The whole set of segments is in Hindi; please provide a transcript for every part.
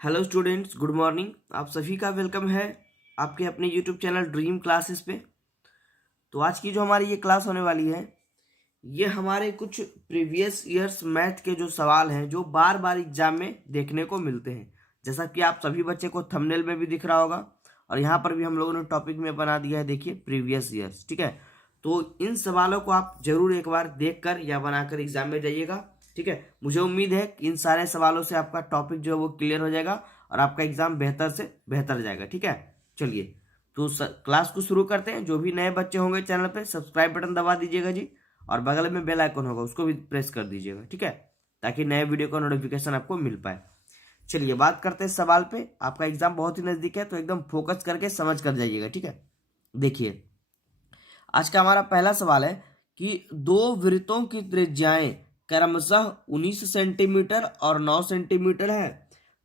Hello students, good morning. आप सभी का वेलकम है आपके अपने यूट्यूब चैनल ड्रीम क्लासेस पे। तो आज की जो हमारी ये क्लास होने वाली है, ये हमारे कुछ प्रीवियस ईयर्स मैथ के जो सवाल हैं जो बार बार एग्जाम में देखने को मिलते हैं। जैसा कि आप सभी बच्चे को थंबनेल में भी दिख रहा होगा और यहाँ पर भी हम लोगों ने टॉपिक में बना दिया है, देखिए प्रीवियस ईयर्स। ठीक है, तो इन सवालों को आप जरूर एक बार देख कर या बनाकर एग्जाम में जाइएगा। ठीक है, मुझे उम्मीद है कि इन सारे सवालों से आपका टॉपिक जो है वो क्लियर हो जाएगा और आपका एग्जाम बेहतर से बेहतर जाएगा। ठीक है, चलिए तो क्लास को शुरू करते हैं। जो भी नए बच्चे होंगे चैनल पे सब्सक्राइब बटन दबा दीजिएगा जी, और बगल में बेल आइकन होगा उसको भी प्रेस कर दीजिएगा। ठीक है, ताकि नए वीडियो का नोटिफिकेशन आपको मिल पाए। चलिए बात करते हैं सवाल पे। आपका एग्जाम बहुत ही नजदीक है तो एकदम फोकस करके समझ कर जाइएगा। ठीक है, देखिए आज का हमारा पहला सवाल है कि दो वृत्तों की त्रिज्याएं क्रमशः 19 सेंटीमीटर और 9 सेंटीमीटर है,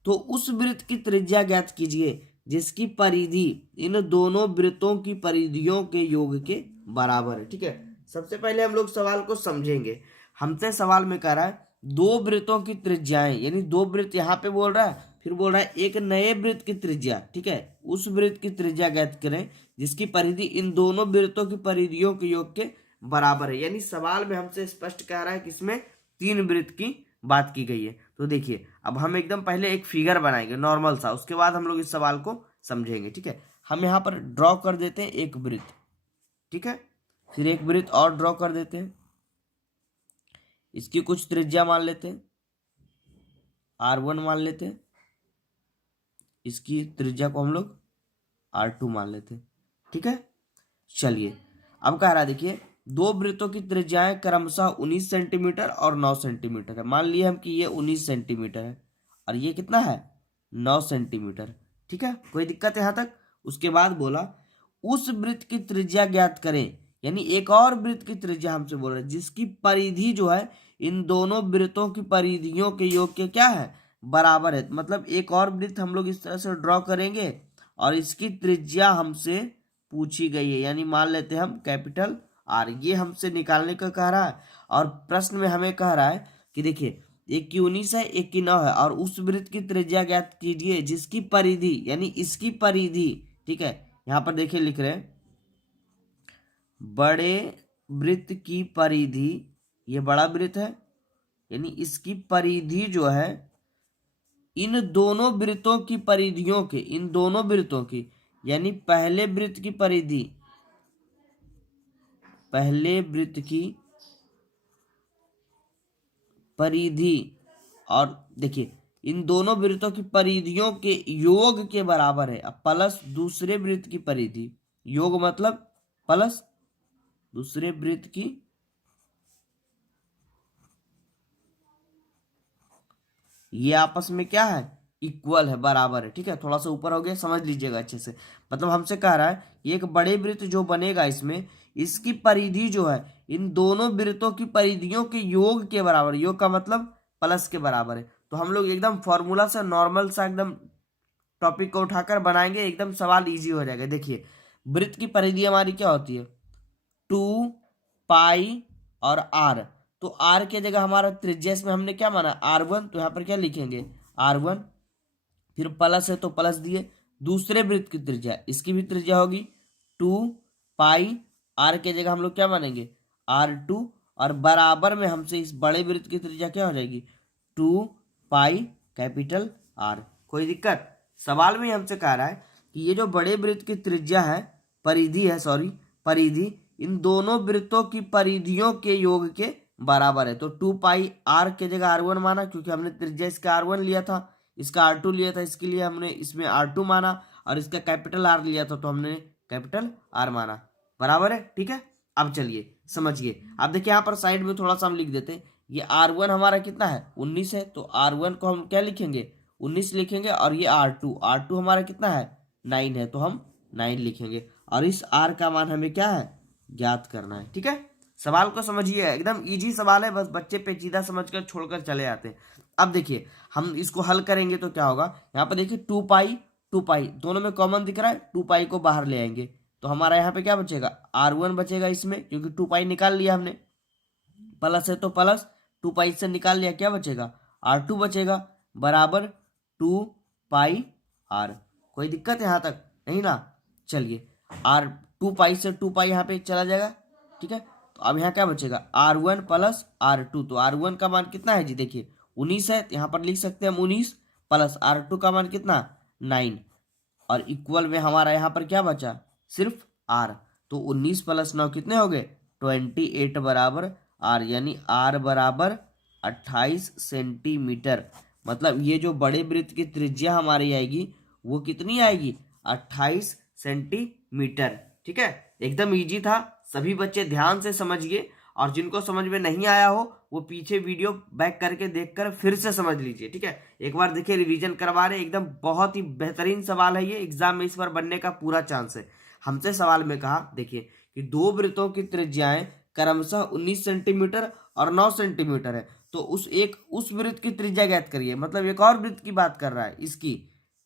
तो उस वृत्त की त्रिज्या ज्ञात कीजिए जिसकी परिधि इन दोनों वृत्तों की परिधियों के योग के बराबर है। ठीक है, सबसे पहले हम लोग सवाल को समझेंगे। हमसे सवाल में कह रहा है दो वृत्तों की त्रिज्याएं, यानी दो वृत्त यहाँ पे बोल रहा है, फिर बोल रहा है एक नए वृत्त की त्रिज्या। ठीक है, उस वृत्त की त्रिज्या ज्ञात करें जिसकी परिधि इन दोनों वृत्तों की परिधियों के योग के बराबर है। यानी सवाल में हमसे स्पष्ट कह रहा है कि इसमें तीन वृत्त की बात की गई है। तो देखिए अब हम एकदम पहले एक फिगर बनाएंगे नॉर्मल सा, उसके बाद हम लोग इस सवाल को समझेंगे। ठीक है, हम यहाँ पर ड्रॉ कर देते हैं एक वृत्त। ठीक है, फिर एक वृत्त और ड्रॉ कर देते हैं, इसकी कुछ त्रिज्या मान लेते हैं, R1 मान लेते हैं, इसकी त्रिज्या को हम लोग R2 मान लेते हैं। ठीक है, चलिए अब कह रहा है देखिए दो वृत्तों की त्रिज्याएं क्रमशः 19 सेंटीमीटर और 9 सेंटीमीटर है। मान लिए हम कि ये 19 सेंटीमीटर है और ये कितना है 9 सेंटीमीटर। ठीक है, कोई दिक्कत है यहाँ तक? उसके बाद बोला उस वृत्त की त्रिज्या ज्ञात करें, यानी एक और वृत्त की त्रिज्या हमसे बोल रहा है जिसकी परिधि जो है इन दोनों वृत्तों की परिधियों के योग के क्या है बराबर है। मतलब एक और वृत्त हम लोग इस तरह से ड्रॉ करेंगे और इसकी त्रिज्या हमसे पूछी गई है, यानी मान लेते हैं हम कैपिटल आर। ये हमसे निकालने का कह रहा है और प्रश्न में हमें कह रहा है कि देखिए एक की 19 है एक की 9 है और उस वृत्त की त्रिज्या ज्ञात कीजिए जिसकी परिधि, यानी इसकी परिधि। ठीक है, यहां पर देखिए लिख रहे हैं बड़े वृत्त की परिधि, ये बड़ा वृत्त है यानी इसकी परिधि जो है इन दोनों वृत्तों की परिधियों के, इन दोनों वृत्तों की, यानी पहले वृत्त की परिधि, पहले वृत्त की परिधि और देखिए इन दोनों वृत्तों की परिधियों के योग के बराबर है। अब प्लस दूसरे वृत्त की परिधि, योग मतलब प्लस दूसरे वृत्त की, ये आपस में क्या है इक्वल है, बराबर है। ठीक है, थोड़ा सा ऊपर हो गया, समझ लीजिएगा अच्छे से। मतलब हमसे कह रहा है एक बड़े वृत्त जो बनेगा इसमें, इसकी परिधि जो है इन दोनों वृत्तों की परिधियों के योग के बराबर, योग का मतलब प्लस के बराबर है। तो हम लोग एकदम फॉर्मूला से नॉर्मल सा एकदम टॉपिक को उठाकर बनाएंगे, एकदम सवाल इजी हो जाएगा। देखिए वृत्त की परिधि हमारी क्या होती है 2 पाई और आर। तो आर के जगह हमारा त्रिज्या इसमें हमने क्या माना R1, तो यहाँ पर क्या लिखेंगे R1, फिर प्लस है तो प्लस दिए। दूसरे वृत्त की त्रिज्या, इसकी भी त्रिज्या होगी 2 पाई, आर के जगह हम लोग क्या मानेंगे R2, और बराबर में हमसे इस बड़े वृत्त की त्रिज्या क्या हो जाएगी 2 पाई कैपिटल आर। कोई दिक्कत? सवाल में हमसे कह रहा है कि ये जो बड़े वृत्त की त्रिज्या है, परिधि है, सॉरी परिधि, इन दोनों वृत्तों की परिधियों के योग के बराबर है। तो 2 पाई, आर के जगह R1 माना क्योंकि हमने त्रिज्या इसका R1 लिया था, इसका R2 लिया था, इसके लिए हमने इसमें R2 माना, और इसका कैपिटल आर लिया था तो हमने कैपिटल आर माना। बराबर है? ठीक है, अब चलिए समझिए। अब देखिए यहाँ पर साइड में थोड़ा सा हम लिख देते हैं, ये R1 हमारा कितना है 19 है, तो R1 को हम क्या लिखेंगे 19 लिखेंगे, और ये R2 हमारा कितना है 9 है, तो हम 9 लिखेंगे, और इस R का मान हमें क्या है ज्ञात करना है। ठीक है, सवाल को समझिए, एकदम इजी सवाल है, बस बच्चे पेचीदा समझकर छोड़कर चले आते हैं। अब देखिए हम इसको हल करेंगे तो क्या होगा, यहाँ पर देखिए 2 पाई दोनों में कॉमन दिख रहा है, 2 पाई को बाहर ले आएंगे तो हमारा यहाँ पे क्या बचेगा R1 बचेगा इसमें, क्योंकि 2 पाई निकाल लिया हमने, प्लस है तो प्लस, 2 पाई से निकाल लिया, क्या बचेगा R2 बचेगा, बराबर 2 पाई आर। कोई दिक्कत यहाँ तक नहीं ना। चलिए आर 2 पाई से 2 पाई यहाँ पे चला जाएगा, ठीक है। तो अब यहाँ क्या बचेगा R1 प्लस R2। तो R1 का मान कितना है जी, देखिए 19 है, तो यहाँ पर लिख सकते हैं हम 19 प्लस R2 का मान कितना 9, और इक्वल में हमारा यहाँ पर क्या बचा सिर्फ R। तो 19 प्लस 9 कितने हो गए 28 बराबर R, यानी R बराबर 28 सेंटीमीटर। मतलब ये जो बड़े वृत्त की त्रिज्या हमारी आएगी वो कितनी आएगी 28 सेंटीमीटर, ठीक है। एकदम इजी था, सभी बच्चे ध्यान से समझिए, और जिनको समझ में नहीं आया हो वो पीछे वीडियो बैक करके देखकर फिर से समझ लीजिए, ठीक है। एक बार देखिए, रिवीजन करवा रहे, एकदम बहुत ही बेहतरीन सवाल है ये, एग्जाम में इस बार बनने का पूरा चांस है। हमसे सवाल में कहा देखिए कि दो वृत्तों की त्रिज्याएं क्रमशः 19 सेंटीमीटर और 9 सेंटीमीटर है, तो उस वृत्त की त्रिज्या ज्ञात करिए। मतलब एक और वृत्त की बात कर रहा है, इसकी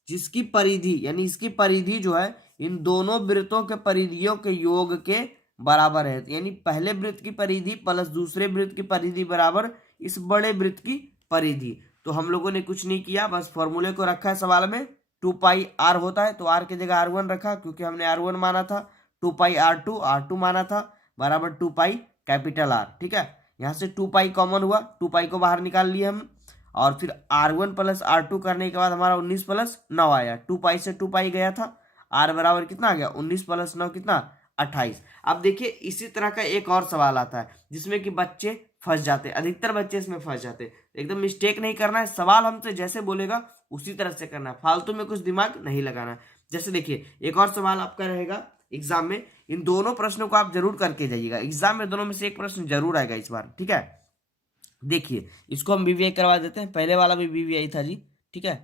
जिसकी परिधि, यानी इसकी परिधि जो है इन दोनों वृत्तों के परिधियों के योग के बराबर है। यानी पहले वृत्त की परिधि प्लस दूसरे वृत्त की परिधि बराबर इस बड़े वृत्त की परिधि। तो हम लोगों ने कुछ नहीं किया, बस फॉर्मूले को रखा है सवाल में, 2 पाई R होता है तो R की जगह R1 रखा, क्योंकि हमने R1 माना था। 2 पाई R2 माना था बराबर 2 पाई कैपिटल R, ठीक है। यहाँ से 2 पाई कॉमन हुआ, 2 पाई को बाहर निकाल लिए हम, और फिर R1 प्लस R2 करने के बाद हमारा 19 प्लस 9 आया। 2 पाई से 2 पाई गया था, R बराबर कितना आ गया 19 प्लस 9 कितना 28। अब देखिए इसी तरह का एक और सवाल आता है जिसमें कि बच्चे फंस जाते हैं, अधिकतर बच्चे इसमें फंस जाते हैं। एकदम मिस्टेक नहीं करना है, सवाल हमसे जैसे बोलेगा उसी तरह से करना है, फालतू में कुछ दिमाग नहीं लगाना है। जैसे देखिए एक और सवाल आपका रहेगा एग्जाम में, इन दोनों प्रश्नों को आप जरूर करके जाइएगा, एग्जाम में दोनों में से एक प्रश्न जरूर आएगा इस बार, ठीक है। देखिए इसको हम BVI करवा देते हैं, पहले वाला भी BVI था जी, ठीक है।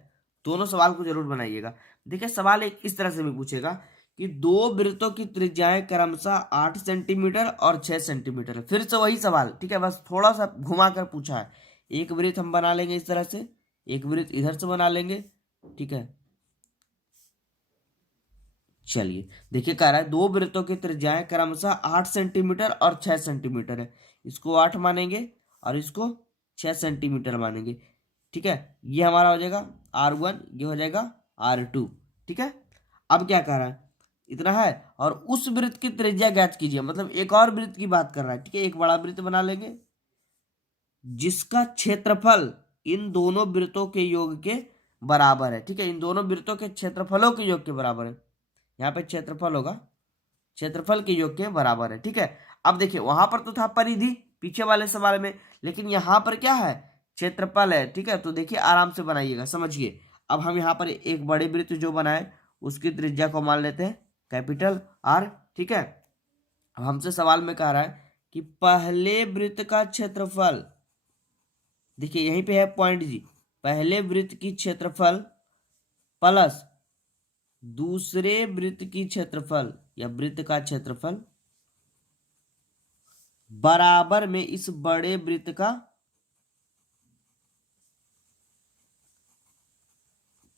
दोनों सवाल को जरूर बनाइएगा। देखिए सवाल एक इस तरह से भी पूछेगा कि दो वृत्तों की त्रिज्याएं क्रमशः 8 सेंटीमीटर और 6 सेंटीमीटर है। फिर से वही सवाल, ठीक है, बस थोड़ा सा घुमा कर पूछा है। एक वृत्त हम बना लेंगे इस तरह से, एक वृत्त इधर से बना लेंगे, ठीक है। चलिए देखिए कह रहा है दो वृत्तों की त्रिज्याएं क्रमशः 8 सेंटीमीटर और 6 सेंटीमीटर है। इसको 8 मानेंगे और इसको 6 सेंटीमीटर मानेंगे, ठीक है। ये हमारा हो जाएगा R1, ये हो जाएगा R2, ठीक है। अब क्या कह रहा है इतना है, और उस वृत्त की त्रिज्या ज्ञात कीजिए। मतलब एक और वृत्त की बात कर रहा है, ठीक है। एक बड़ा वृत्त बना लेंगे जिसका क्षेत्रफल इन दोनों वृत्तों के योग के बराबर है, ठीक है। इन दोनों वृत्तों के क्षेत्रफलों के योग के बराबर है, यहाँ पे क्षेत्रफल होगा, क्षेत्रफल के योग के बराबर है, ठीक है। अब देखिए वहां पर तो था परिधि पीछे वाले सवाल में, लेकिन यहाँ पर क्या है क्षेत्रफल है, ठीक है। तो देखिए आराम से बनाइएगा, समझिए। अब हम यहाँ पर एक बड़े वृत्त जो बनाए उसकी त्रिज्या को मान लेते हैं कैपिटल R, ठीक है। अब हमसे सवाल में कह रहा है कि पहले वृत्त का क्षेत्रफल, देखिए यहीं पे है पॉइंट जी, पहले वृत्त की क्षेत्रफल प्लस दूसरे वृत्त की क्षेत्रफल या वृत्त का क्षेत्रफल बराबर में इस बड़े वृत्त का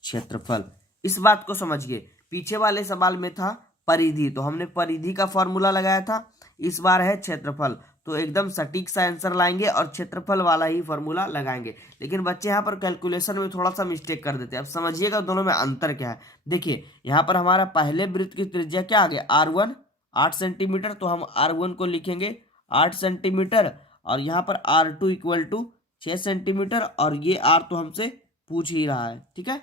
क्षेत्रफल। इस बात को समझिए, पीछे वाले सवाल में था परिधि, तो हमने परिधि का फॉर्मूला लगाया था, इस बार है क्षेत्रफल, तो एकदम सटीक सा आंसर लाएंगे और क्षेत्रफल वाला ही फॉर्मूला लगाएंगे। लेकिन बच्चे यहाँ पर कैलकुलेशन में थोड़ा सा मिस्टेक कर देते हैं। अब समझिएगा दोनों में अंतर क्या है। देखिए यहाँ पर हमारा पहले वृत्त की त्रिज्या क्या आ गया R1 8 सेंटीमीटर, तो हम R1 को लिखेंगे 8 सेंटीमीटर, और यहाँ पर R2 इक्वल टू 6 सेंटीमीटर, और ये R तो हमसे पूछ ही रहा है, ठीक है।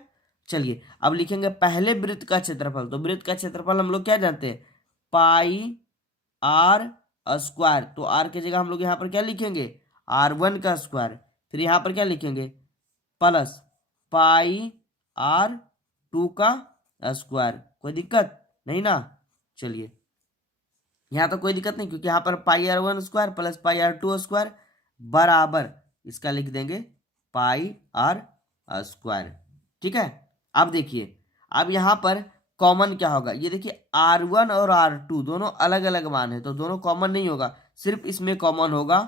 चलिए अब लिखेंगे पहले वृत्त का क्षेत्रफल। तो वृत्त का क्षेत्रफल हम लोग क्या जानते हैं पाई R स्क्वायर, तो R की जगह हम लोग यहाँ पर क्या लिखेंगे R1 का स्क्वायर, फिर यहाँ पर क्या लिखेंगे प्लस पाई R2 का स्क्वायर। कोई दिक्कत नहीं ना। चलिए यहाँ तो कोई दिक्कत नहीं, क्योंकि यहाँ पर पाई R1 square plus pi R2 square बराबर इसका लिख देंगे पाई R स्क्वायर, ठीक है। अब देखिए अब यहाँ पर कॉमन क्या होगा, ये देखिए R1 और R2 दोनों अलग अलग मान है, तो दोनों कॉमन नहीं होगा, सिर्फ इसमें कॉमन होगा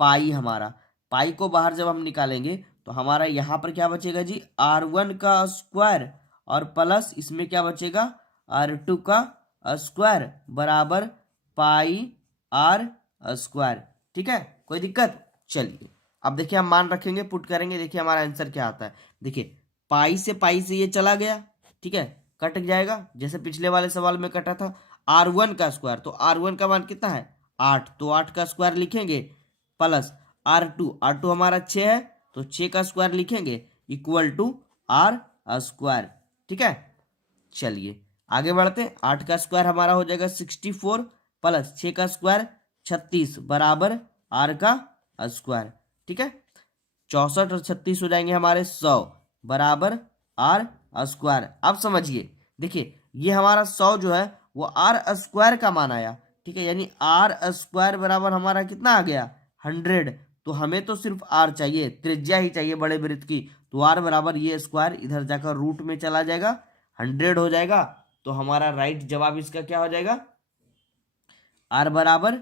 पाई। हमारा पाई को बाहर जब हम निकालेंगे तो हमारा यहाँ पर क्या बचेगा जी R1 का स्क्वायर, और प्लस इसमें क्या बचेगा R2 का स्क्वायर बराबर पाई R स्क्वायर, ठीक है। कोई दिक्कत। चलिए अब देखिए हम मान रखेंगे, पुट करेंगे, देखिए हमारा आंसर क्या आता है। देखिए पाई से ये चला गया, ठीक है, कट जाएगा जैसे पिछले वाले सवाल में कटा था। R1 का स्क्वायर, तो R1 का मान कितना है 8, तो 8 का स्क्वायर लिखेंगे प्लस R2 हमारा 6 है तो 6 का स्क्वायर लिखेंगे इक्वल टू R स्क्वायर, ठीक है। चलिए आगे बढ़ते हैं। 8 का स्क्वायर हमारा हो जाएगा 64 प्लस 6 का स्क्वायर 36 बराबर R का स्क्वायर, ठीक है। 64 और 36 हो जाएंगे हमारे 100 बराबर R स्क्वायर। अब समझिए, देखिए ये हमारा 100 जो है वो R स्क्वायर का मान आया, ठीक है, यानी R स्क्वायर बराबर हमारा कितना आ गया 100। तो हमें तो सिर्फ R चाहिए, त्रिज्या ही चाहिए बड़े वृत्त की, तो R बराबर ये स्क्वायर इधर जाकर रूट में चला जाएगा 100 हो जाएगा। तो हमारा राइट जवाब इसका क्या हो जाएगा R बराबर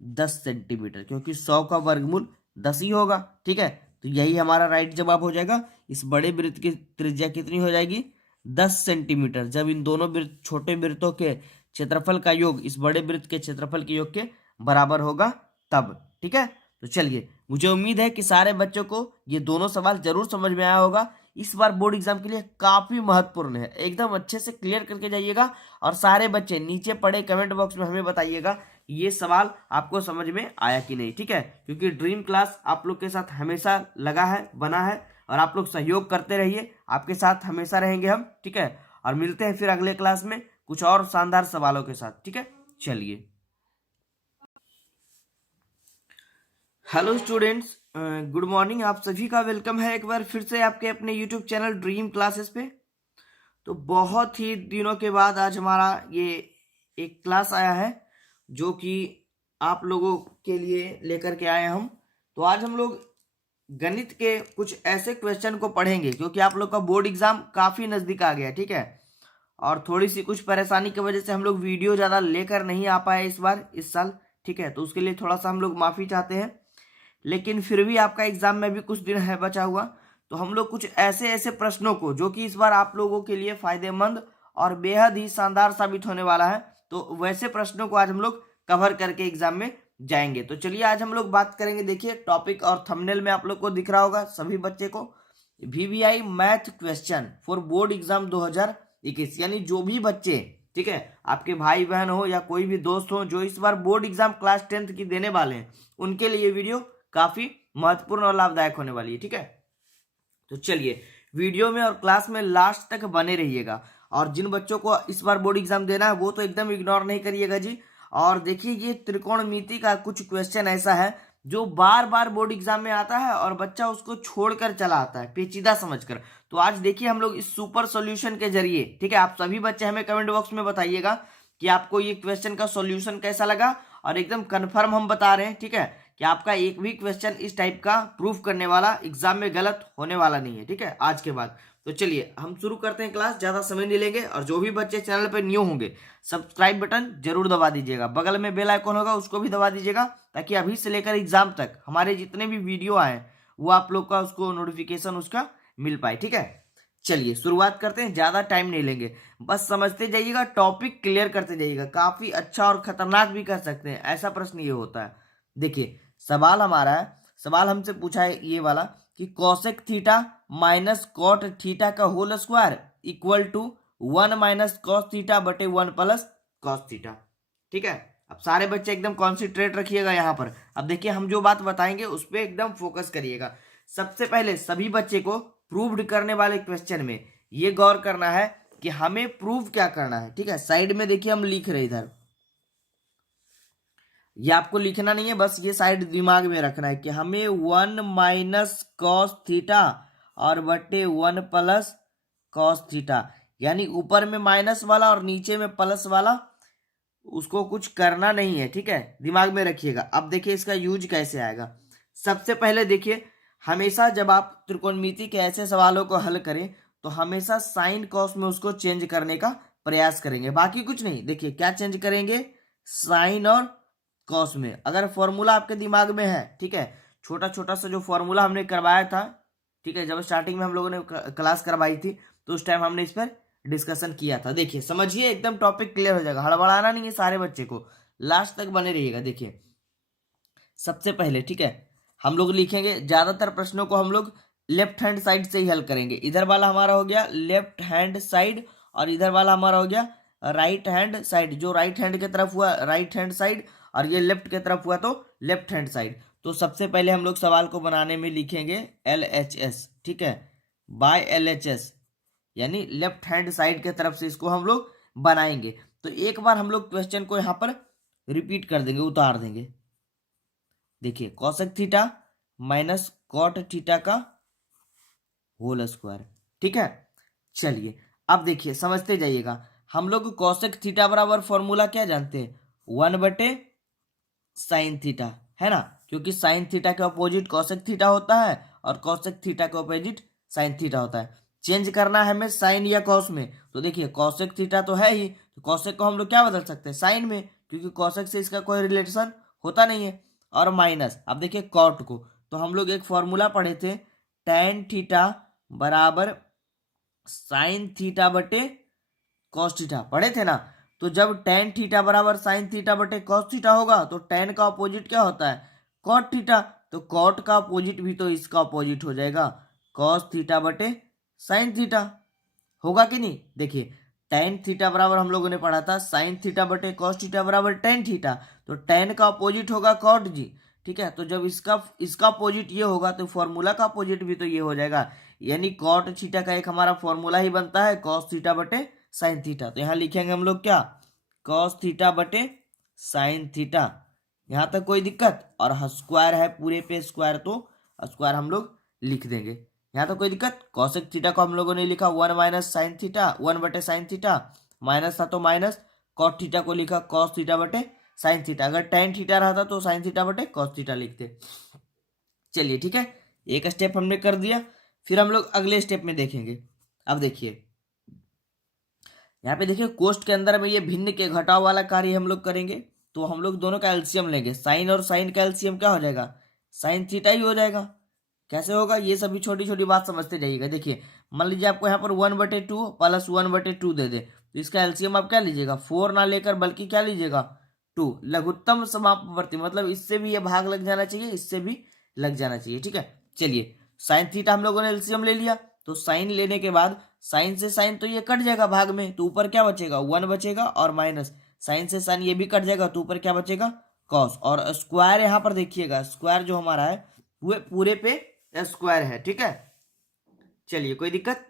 10 सेंटीमीटर, क्योंकि 100 का वर्गमूल 10 ही होगा, ठीक है। तो यही हमारा राइट जवाब हो जाएगा। इस बड़े वृत्त की त्रिज्या कितनी हो जाएगी 10 सेंटीमीटर। जब इन दोनों वृत्त छोटे वृत्तों के क्षेत्रफल का योग इस बड़े वृत्त के क्षेत्रफल के योग के बराबर होगा तब, ठीक है। तो चलिए, मुझे उम्मीद है कि सारे बच्चों को ये दोनों सवाल जरूर समझ में आया होगा। इस बार बोर्ड एग्जाम के लिए काफी महत्वपूर्ण है, एकदम अच्छे से क्लियर करके जाइएगा। और सारे बच्चे नीचे पड़े कमेंट बॉक्स में हमें बताइएगा ये सवाल आपको समझ में आया कि नहीं, ठीक है। क्योंकि ड्रीम क्लास आप लोग के साथ हमेशा लगा है, बना है, और आप लोग सहयोग करते रहिए, आपके साथ हमेशा रहेंगे हम, ठीक है। और मिलते हैं फिर अगले क्लास में कुछ और शानदार सवालों के साथ, ठीक है। चलिए, हेलो स्टूडेंट्स, गुड मॉर्निंग। आप सभी का वेलकम है एक बार फिर से आपके अपने यूट्यूब चैनल ड्रीम क्लासेस पे। तो बहुत ही दिनों के बाद आज हमारा ये एक क्लास आया है जो कि आप लोगों के लिए लेकर के आए हम। तो आज हम लोग गणित के कुछ ऐसे क्वेश्चन को पढ़ेंगे क्योंकि आप लोग का बोर्ड एग्जाम काफ़ी नज़दीक आ गया, ठीक है। और थोड़ी सी कुछ परेशानी की वजह से हम लोग वीडियो ज़्यादा लेकर नहीं आ पाए इस साल, ठीक है। तो उसके लिए थोड़ा सा हम लोग माफ़ी चाहते हैं, लेकिन फिर भी आपका एग्जाम में भी कुछ दिन है बचा हुआ। तो हम लोग कुछ ऐसे ऐसे प्रश्नों को जो कि इस बार आप लोगों के लिए फायदेमंद और बेहद ही शानदार साबित होने वाला है, तो वैसे प्रश्नों को आज हम लोग कवर करके एग्जाम में जाएंगे। तो चलिए आज हम लोग बात करेंगे। देखिए टॉपिक और थंबनेल में आप लोग को दिख रहा होगा सभी बच्चे को, VVI math question for board exam 2021। यानी जो भी बच्चे, ठीक है, आपके भाई बहन हो या कोई भी दोस्त हो जो इस बार बोर्ड एग्जाम क्लास 10th की देने वाले हैं, उनके लिए ये वीडियो काफी महत्वपूर्ण और लाभदायक होने वाली है, ठीक है। तो चलिए वीडियो में और क्लास में लास्ट तक बने रहिएगा। और जिन बच्चों को इस बार बोर्ड एग्जाम देना है वो तो एकदम इग्नोर नहीं करिएगा जी। और देखिए ये त्रिकोणमिति का कुछ क्वेश्चन ऐसा है जो बार बार बोर्ड एग्जाम में आता है और बच्चा उसको छोड़कर चला आता है पेचीदा समझकर। तो आज देखिए हम लोग इस सुपर सॉल्यूशन के जरिए, ठीक है, आप सभी बच्चे हमें कमेंट बॉक्स में बताइएगा कि आपको ये क्वेश्चन का सॉल्यूशन कैसा लगा। और एकदम कंफर्म हम बता रहे हैं, ठीक है, कि आपका एक भी क्वेश्चन इस टाइप का प्रूफ करने वाला एग्जाम में गलत होने वाला नहीं है, ठीक है, आज के बाद। तो चलिए हम शुरू करते हैं क्लास, ज्यादा समय नहीं लेंगे। और जो भी बच्चे चैनल पर न्यू होंगे सब्सक्राइब बटन जरूर दबा दीजिएगा, बगल में बेल आइकन होगा उसको भी दबा दीजिएगा, ताकि अभी से लेकर एग्जाम तक हमारे जितने भी वीडियो आए वो आप लोग का उसको नोटिफिकेशन उसका मिल पाए, ठीक है। चलिए शुरुआत करते हैं, ज्यादा टाइम नहीं लेंगे, बस समझते जाइएगा, टॉपिक क्लियर करते जाइएगा। काफी अच्छा और खतरनाक भी कर सकते हैं ऐसा प्रश्न ये होता है। देखिए सवाल हमारा है, सवाल हमसे पूछा है ये वाला कि cosec theta minus cot theta का whole square equal to 1 minus cos theta बटे 1 प्लस कॉस थीटा, ठीक है। अब सारे बच्चे एकदम कॉन्सेंट्रेट रखिएगा यहाँ पर। अब देखिए हम जो बात बताएंगे उस पर एकदम फोकस करिएगा। सबसे पहले सभी बच्चे को प्रूव्ड करने वाले क्वेश्चन में ये गौर करना है कि हमें प्रूव क्या करना है, ठीक है। साइड में देखिए हम लिख रहे इधर, ये आपको लिखना नहीं है, बस ये साइड दिमाग में रखना है कि हमें 1 माइनस कॉस थीटा और बटे 1 प्लस कॉस थीटा, यानी ऊपर में माइनस वाला और नीचे में प्लस वाला उसको कुछ करना नहीं है, ठीक है, दिमाग में रखिएगा। अब देखिए इसका यूज कैसे आएगा। सबसे पहले देखिए हमेशा जब आप त्रिकोणमिति के ऐसे सवालों को हल करें तो हमेशा साइन कॉस में उसको चेंज करने का प्रयास करेंगे, बाकी कुछ नहीं। देखिए क्या चेंज करेंगे, साइन और कॉस में। अगर फॉर्मूला आपके दिमाग में है, ठीक है, छोटा छोटा सा जो फॉर्मूला हमने करवाया था, ठीक है, जब स्टार्टिंग में हम लोगों ने क्लास करवाई थी तो उस टाइम हमने इस पर डिस्कशन किया था। देखिए समझिए एकदम टॉपिक क्लियर हो जाएगा, हड़बड़ाना नहीं है सारे बच्चे को, लास्ट तक बने रहिएगा। देखिए सबसे पहले, ठीक है, हम लोग लिखेंगे, ज्यादातर प्रश्नों को हम लोग लेफ्ट हैंड साइड से ही हल करेंगे। इधर वाला हमारा हो गया लेफ्ट हैंड साइड और इधर वाला हमारा हो गया राइट हैंड साइड। जो राइट हैंड की तरफ हुआ राइट हैंड साइड और ये लेफ्ट की तरफ हुआ तो लेफ्ट हैंड साइड। तो सबसे पहले हम लोग सवाल को बनाने में लिखेंगे LHS, ठीक है, बाय LHS, यानी लेफ्ट हैंड साइड की तरफ से इसको हम लोग बनाएंगे। तो एक बार हम लोग क्वेश्चन को यहाँ पर रिपीट कर देंगे, उतार देंगे। देखिए cosec theta minus cot theta का होल स्क्वायर, ठीक है। चलिए अब देखिए समझते जाइएगा। हम लोग कॉसेक थीटा बराबर फॉर्मूला क्या जानते हैं, 1/साइन थीटा, है ना, क्योंकि साइन थीटा के अपोजिट कॉसेक थीटा होता है और कॉसेक थीटा के अपोजिट साइन थीटा होता है। चेंज करना है हमें साइन या कॉस में, तो देखिए कॉसेक थीटा तो है ही, तो कॉसेक को हम लोग क्या बदल सकते हैं, साइन में, क्योंकि कॉसेक से इसका कोई रिलेशन होता नहीं है। और माइनस, अब देखिए कॉट को, तो हम लोग एक फॉर्मूला पढ़े थे, tan थीटा बराबर साइन थीटा बटे कॉस थीटा, पढ़े थे ना। तो जब tan थीटा बराबर साइन थीटा बटे कॉस थीटा होगा तो tan का अपोजिट क्या होता है, कॉट थीटा। तो कॉट का अपोजिट भी तो इसका अपोजिट हो जाएगा, कॉस थीटा बटे साइन थीटा, होगा कि नहीं। देखिए tan थीटा बराबर हम लोगों ने पढ़ा था साइन थीटा बटे कॉस थीटा बराबर tan थीटा, तो tan का अपोजिट होगा कॉट जी, ठीक है। तो जब इसका अपोजिट ये होगा तो फॉर्मूला का अपोजिट भी तो ये हो जाएगा, यानी कॉट थीटा का एक हमारा फॉर्मूला ही बनता है कॉस थीटा बटे साइन थीटा। तो यहाँ लिखेंगे हम लोग क्या, कॉस थीटा बटे साइन थीटा। यहाँ तक कोई दिक्कत, और स्क्वायर है पूरे पे स्क्वायर, तो स्क्वायर हम लोग लिख देंगे। यहाँ तो कोई दिक्कत। कॉसेक थीटा को हम लोगों ने लिखा 1/साइन थीटा, 1/साइन थीटा, माइनस था तो माइनस, कॉट थीटा को लिखा कॉस थीटा बटे साइन थीटा। अगर tan थीटा रहता तो साइन थीटा बटे कॉस थीटा लिखते। चलिए ठीक है, एक स्टेप हमने कर दिया। फिर हम लोग अगले स्टेप में देखेंगे। अब देखिए यहाँ पे देखिए कोष्ट के अंदर में ये भिन्न के घटाव वाला कार्य हम लोग करेंगे, तो हम लोग दोनों का एलसीएम लेंगे। साइन और साइन का एलसीएम क्या हो जाएगा, साइन थीटा ही हो जाएगा। कैसे होगा, ये सभी छोटी छोटी बात समझते जाइएगा। देखिए मान लीजिए आपको यहाँ पर 1/2 प्लस 1/2 दे दे, तो इसका एलसीएम आप क्या लीजिएगा, 4 ना लेकर बल्कि क्या लीजिएगा, 2। लघुत्तम समापवर्ती, मतलब इससे भी ये भाग लग जाना चाहिए, इससे भी लग जाना चाहिए, ठीक है। चलिए साइन थीटा हम लोगों ने एलसीएम ले लिया, तो साइन लेने के बाद साइन से साइन तो ये कट जाएगा भाग में, तो ऊपर क्या बचेगा, 1 बचेगा, और माइनस साइन से साइन ये भी कट जाएगा, तो ऊपर क्या बचेगा, कॉस। और स्क्वायर यहाँ पर देखिएगा, स्क्वायर जो हमारा है वो पूरे पे स्क्वायर है, ठीक है। चलिए कोई दिक्कत।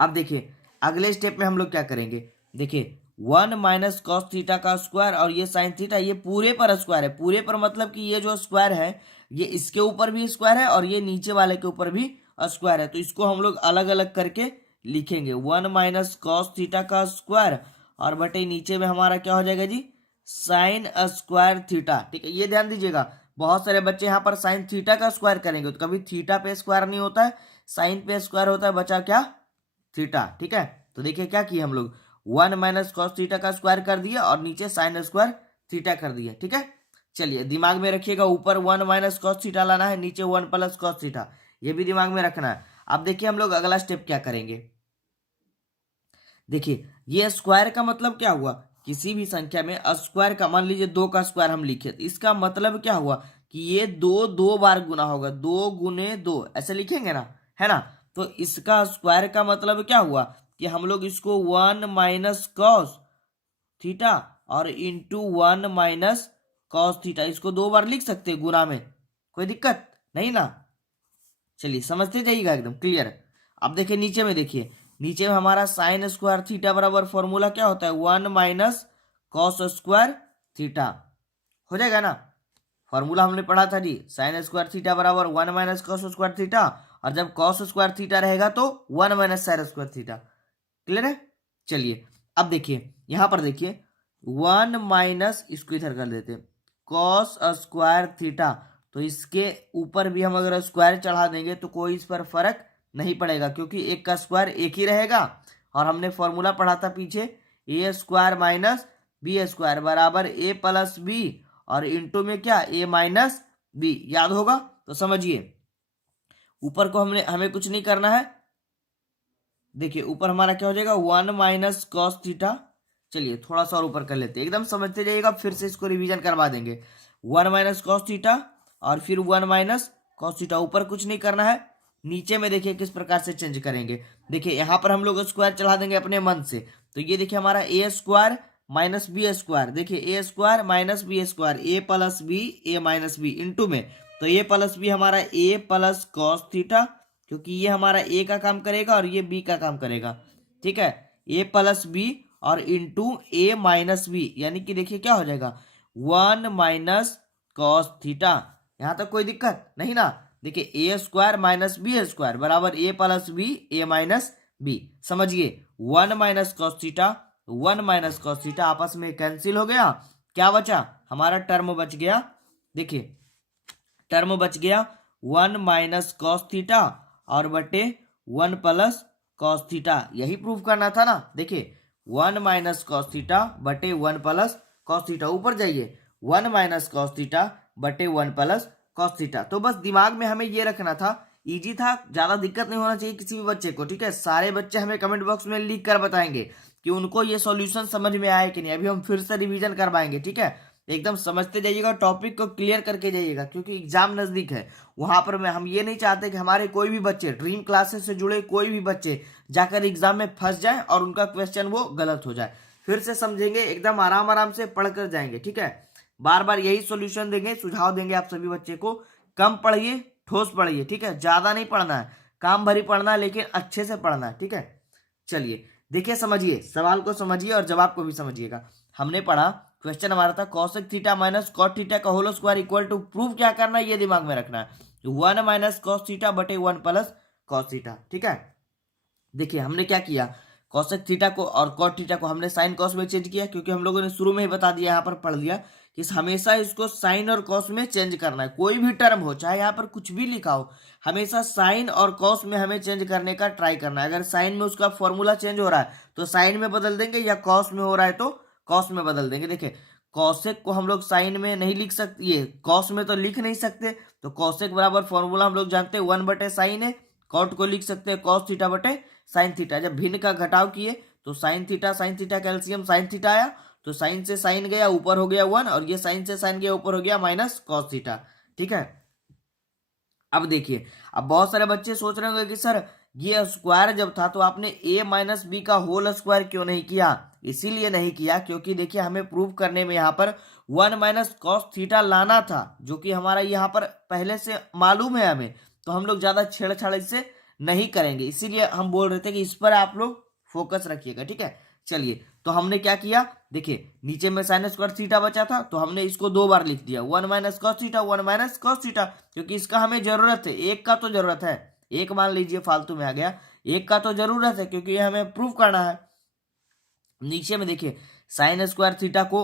अब देखिए अगले स्टेप में हम लोग क्या करेंगे, देखिए 1 - कॉस थीटा का स्क्वायर और ये साइन थीटा, ये पूरे पर स्क्वायर है। पूरे पर मतलब कि ये जो स्क्वायर है ये इसके ऊपर भी स्क्वायर है और ये नीचे वाले के ऊपर भी स्क्वायर है, तो इसको हम लोग अलग अलग करके लिखेंगे। 1 - कॉस थीटा का स्क्वायर और बटे नीचे में हमारा क्या हो जाएगा जी, साइन स्क्वायर थीटा, ठीक है। ये ध्यान दीजिएगा, बहुत सारे बच्चे यहाँ पर साइन थीटा का स्क्वायर करेंगे, तो कभी थीटा पे स्क्वायर नहीं होता है, साइन पे स्क्वायर होता है, बचा क्या, थीटा, ठीक है। तो देखिए क्या किए हम लोग, 1 - कॉस थीटा का स्क्वायर कर दिया और नीचे साइन स्क्वायर थीटा कर दिया, ठीक है। चलिए दिमाग में रखिएगा, ऊपर 1 - कॉस थीटा लाना है, नीचे 1 + कॉस थीटा, ये भी दिमाग में रखना है। अब देखिए हम लोग अगला स्टेप क्या करेंगे। देखिए ये स्क्वायर का मतलब क्या हुआ, किसी भी संख्या में स्क्वायर का, मान लीजिए 2 का स्क्वायर हम लिखे, तो इसका मतलब क्या हुआ कि ये 2 बार गुना होगा, 2 × 2 ऐसे लिखेंगे ना, है ना। तो इसका स्क्वायर का मतलब क्या हुआ कि हम लोग इसको 1 - कॉस थीटा और इंटू 1 - कॉस थीटा, इसको 2 बार लिख सकते हैं गुना में, कोई दिक्कत नहीं ना। चलिए समझते जाइएगा, एकदम क्लियर। अब देखिए नीचे में, देखिए नीचे में हमारा साइन स्क्वायर थीटा बराबर फॉर्मूला क्या होता है, 1 - कॉस स्क्वायर थीटा, हो जाएगा ना। फॉर्मूला हमने पढ़ा था जी, साइन स्क्वायर थीटा बराबर 1 - कॉस स्क्वायर थीटा, और जब कॉस स्क्वायर थीटा रहेगा तो 1 - साइन स्क्वायर थीटा, क्लियर है। चलिए अब देखिए यहां पर देखिए 1 - इसको इधर कर देते, कॉस स्क्वायर थीटा, तो इसके ऊपर भी हम अगर स्क्वायर चढ़ा देंगे तो कोई इस पर फर्क नहीं पड़ेगा, क्योंकि एक का स्क्वायर एक ही रहेगा। और हमने फॉर्मूला पढ़ा था पीछे, a² - b² बराबर a + b, और इंटू में क्या, a - b, याद होगा। तो समझिए ऊपर को हमें कुछ नहीं करना है। देखिए ऊपर हमारा क्या हो जाएगा, 1 - कॉस थीटा। चलिए थोड़ा सा और ऊपर कर लेते हैं, एकदम समझते जाइएगा, फिर से इसको रिवीजन करवा देंगे। 1 - कॉस थीटा और फिर 1 - कॉस थीटा, ऊपर कुछ नहीं करना है, नीचे में देखिए किस प्रकार से चेंज करेंगे। देखिए यहाँ पर हम लोग स्क्वायर चढ़ा देंगे अपने मन से, तो ये देखिए हमारा ए स्क्वायर माइनस बी स्क्वायर, देखिए ए square minus B square, A plus B A minus B into में, तो ए प्लस बी हमारा ए प्लस कॉस थीटा, क्योंकि ये हमारा ए का काम करेगा और ये बी का काम करेगा, ठीक है, ए प्लस बी और इंटू ए माइनस बी, यानी कि देखिए क्या हो जाएगा 1 माइनस कॉस थीटा। यहां तक कोई दिक्कत नहीं ना। देखिए ए स्क्वायर माइनस बी स्क्वायर बराबर ए प्लस बी ए माइनस बी, समझिए 1 minus cos theta 1 minus cos theta आपस में कैंसिल हो गया, क्या बचा हमारा टर्म बच गया, देखिए टर्म बच गया 1 माइनस कॉस थीटा और बटे 1 प्लस कॉस थीटा, यही प्रूव करना था ना। देखिए 1 माइनस कॉस थीटा बटे 1 प्लस कॉस थीटा, ऊपर जाइए 1 माइनस कॉस थीटा बटे 1 प्लस कॉस थीटा। तो बस दिमाग में हमें ये रखना था, इजी था, ज्यादा दिक्कत नहीं होना चाहिए किसी भी बच्चे को, ठीक है। सारे बच्चे हमें कमेंट बॉक्स में लिख कर बताएंगे कि उनको ये सॉल्यूशन समझ में आया कि नहीं। अभी हम फिर से रिवीजन करवाएंगे, ठीक है। एकदम समझते जाइएगा, टॉपिक को क्लियर करके जाइएगा, क्योंकि एग्जाम नजदीक है। वहां पर हम ये नहीं चाहते कि हमारे कोई भी बच्चे, ड्रीम क्लासेस से जुड़े कोई भी बच्चे जाकर एग्जाम में फंस जाए और उनका क्वेश्चन वो गलत हो जाए। फिर से समझेंगे, एकदम आराम आराम से पढ़ कर जाएंगे, ठीक है। बार बार यही सॉल्यूशन देंगे, सुझाव देंगे आप सभी बच्चे को, कम पढ़िए, ठोस पढ़िए, ठीक है। ज्यादा नहीं पढ़ना है, काम भरी पढ़ना है, लेकिन अच्छे से पढ़ना है, ठीक है। चलिए देखिए, समझिए, सवाल को समझिए और जवाब को भी समझिएगा। हमने पढ़ा, क्वेश्चन हमारा था cosec theta minus cot theta का whole square equal to, prove क्या करना है ये दिमाग में रखना है, 1 माइनस कॉस थीटा बटे 1 प्लस कॉस थीटा, ठीक है। देखिए हमने क्या किया, कॉसेक थीटा को और कॉट थीटा को हमने साइन कॉस में चेंज किया, क्योंकि हम लोगों ने शुरू में ही बता दिया, यहाँ पर पढ़ लिया कि हमेशा इसको साइन और कॉस में चेंज करना है। कोई भी टर्म हो, चाहे यहाँ पर कुछ भी लिखा हो, हमेशा साइन और कॉस में हमें चेंज करने का ट्राई करना है। अगर साइन में उसका फॉर्मूला चेंज हो रहा है तो साइन में बदल देंगे, या कॉस में हो रहा है तो कॉस में बदल देंगे। देखिए कॉसेक को हम लोग साइन में नहीं लिख सकते, ये कॉस में तो लिख नहीं सकते, तो कॉसेक बराबर फॉर्मूला हम लोग जानते हैं 1 बटे साइन है। कॉट को लिख सकते हैं कॉस थीटा बटे साइन थीटा। जब भिन्न का घटाव किए तो sine theta calcium sine theta आया, तो साइन से साइन गया ऊपर हो गया 1, और ये साइन से साइन गया ऊपर हो गया माइनस कॉस थीटा, ठीक है। अब देखिए, अब बहुत सारे बच्चे सोच रहे होंगे कि सर ये स्क्वायर जब था तो आपने ए माइनस बी का होल स्क्वायर क्यों नहीं किया। इसीलिए नहीं किया क्योंकि देखिए हमें प्रूव करने में यहाँ पर 1 माइनस कॉस थीटा लाना था, जो कि हमारा यहाँ पर पहले से मालूम है हमें, तो हम लोग ज्यादा छेड़छाड़ इससे नहीं करेंगे। इसीलिए हम बोल रहे थे कि इस पर आप लोग फोकस रखिएगा, ठीक है। चलिए तो हमने क्या किया, देखिए नीचे में साइन स्क्वायर थीटा बचा था, तो हमने इसको 2 बार लिख दिया 1 minus cos theta 1 minus cos theta, क्योंकि इसका हमें जरूरत है, एक का तो जरूरत है, एक मान लीजिए फालतू में आ गया, एक का तो जरूरत है क्योंकि ये हमें प्रूव करना है। नीचे में देखिए साइन स्क्वायर थीटा को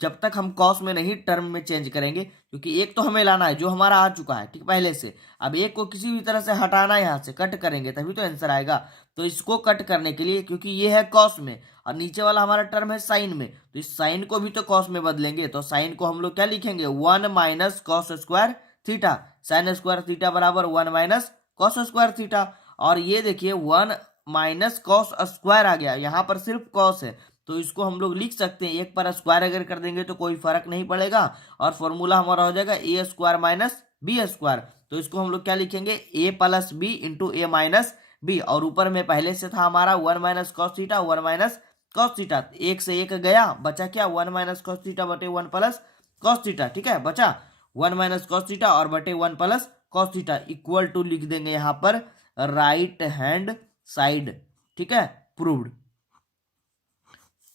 जब तक हम कॉस में नहीं टर्म में चेंज करेंगे, क्योंकि एक तो हमें लाना है जो हमारा आ चुका है, ठीक पहले से। अब एक को किसी भी तरह से हटाना है, यहाँ से कट करेंगे तभी तो आंसर आएगा। तो इसको कट करने के लिए, क्योंकि ये है कॉस में और नीचे वाला हमारा टर्म है साइन में, तो इस साइन को भी तो कॉस में बदलेंगे, तो साइन को हम लोग क्या लिखेंगे 1 minus cos square theta, sign square theta बराबर 1 माइनस कॉस स्क्वायर थीटा। और ये देखिए 1 माइनस कॉस स्क्वायर आ गया, यहाँ पर सिर्फ कॉस है, तो इसको हम लोग लिख सकते हैं, एक पर स्क्वायर अगर कर देंगे तो कोई फर्क नहीं पड़ेगा, और फॉर्मूला हमारा हो जाएगा ए स्क्वायर माइनस बी स्क्वायर। तो इसको हम लोग क्या लिखेंगे ए प्लस बी इंटू ए माइनस बी, और ऊपर में पहले से था हमारा 1 minus cos theta 1 minus cos theta, एक से एक गया, बचा क्या 1 माइनस कॉस थीटा बटे 1 प्लस कॉस थीटा, ठीक है। बचा 1 माइनस कॉस थीटा और बटे 1 plus cos theta equal to लिख देंगे यहाँ पर राइट हैंड साइड, ठीक है, प्रूव्ड।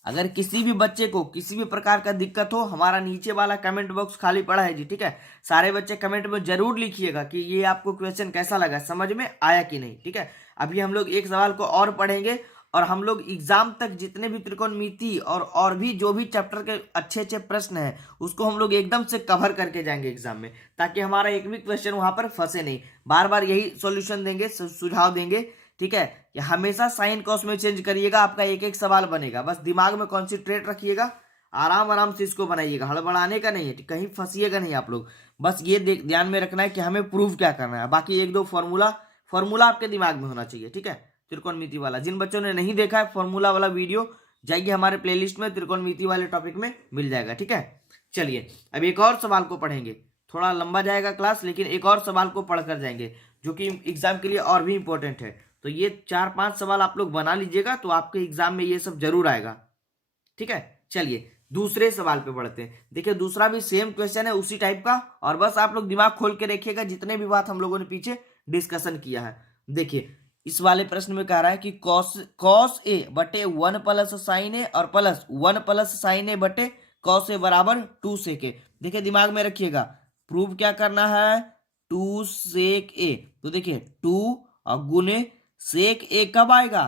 अगर किसी भी बच्चे को किसी भी प्रकार का दिक्कत हो, हमारा नीचे वाला कमेंट बॉक्स खाली पड़ा है जी, ठीक है। सारे बच्चे कमेंट में जरूर लिखिएगा कि ये आपको क्वेश्चन कैसा लगा, समझ में आया कि नहीं, ठीक है। अभी हम लोग एक सवाल को और पढ़ेंगे, और हम लोग एग्जाम तक जितने भी त्रिकोणमिति और भी जो भी चैप्टर के अच्छे अच्छे प्रश्न हैं उसको हम लोग एकदम से कवर करके जाएंगे एग्जाम में, ताकि हमारा एक भी क्वेश्चन वहां पर फंसे नहीं। बार बार यही सॉल्यूशन देंगे, सुझाव देंगे, ठीक है। कि हमेशा साइन कॉस में चेंज करिएगा, आपका एक एक सवाल बनेगा, बस दिमाग में कॉन्सेंट्रेट रखिएगा, आराम आराम से इसको बनाइएगा, हड़बड़ाने का नहीं है, कहीं फंसिएगा नहीं आप लोग। बस ये ध्यान में रखना है कि हमें प्रूव क्या करना है, बाकी एक दो फॉर्मूला आपके दिमाग में होना चाहिए, ठीक है। त्रिकोणमिति वाला, जिन बच्चों ने नहीं देखा है फॉर्मूला वाला वीडियो, जाइए हमारे प्लेलिस्ट में, त्रिकोणमिति वाले टॉपिक में मिल जाएगा, ठीक है। चलिए अब एक और सवाल को पढ़ेंगे, थोड़ा लंबा जाएगा क्लास, लेकिन एक और सवाल को पढ़कर जाएंगे, जो कि एग्जाम के लिए और भी इंपॉर्टेंट है। तो ये 4-5 सवाल आप लोग बना लीजिएगा, तो आपके एग्जाम में ये सब जरूर आएगा। ठीक है, चलिए दूसरे सवाल पे बढ़ते हैं। देखिए दूसरा भी सेम क्वेश्चन है उसी टाइप का, और बस आप लोग दिमाग खोल के देखिएगा जितने भी बात हम लोगों ने पीछे डिस्कशन किया है। देखिए इस वाले प्रश्न में कह रहा है कि कॉस ए बटे 1 प्लस साइन ए और प्लस 1 प्लस साइन ए बटे कॉस ए बराबर 2 सेक ए। देखिए दिमाग में रखिएगा, प्रूव क्या करना है, 2 सेक ए। तो देखिए 2 और गुने सेक ए कब आएगा,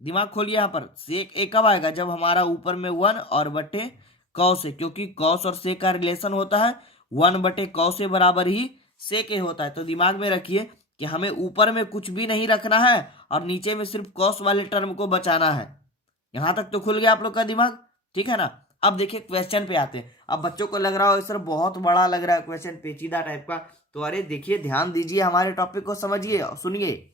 दिमाग खोलिए यहाँ पर, सेक ए कब आएगा, जब हमारा ऊपर में 1 और बटे कॉस ए, क्योंकि कॉस और सेक का रिलेशन होता है 1 बटे कॉस ए बराबर ही सेक ए होता है। तो दिमाग में रखिए कि हमें ऊपर में कुछ भी नहीं रखना है और नीचे में सिर्फ कॉस वाले टर्म को बचाना है। यहां तक तो खुल गया आप लोग का दिमाग, ठीक है ना। अब देखिए क्वेश्चन पे आते हैं। अब बच्चों को लग रहा हो सर बहुत बड़ा लग रहा है क्वेश्चन, पेचीदा टाइप का, तो अरे देखिए ध्यान दीजिए, हमारे टॉपिक को समझिए और सुनिए।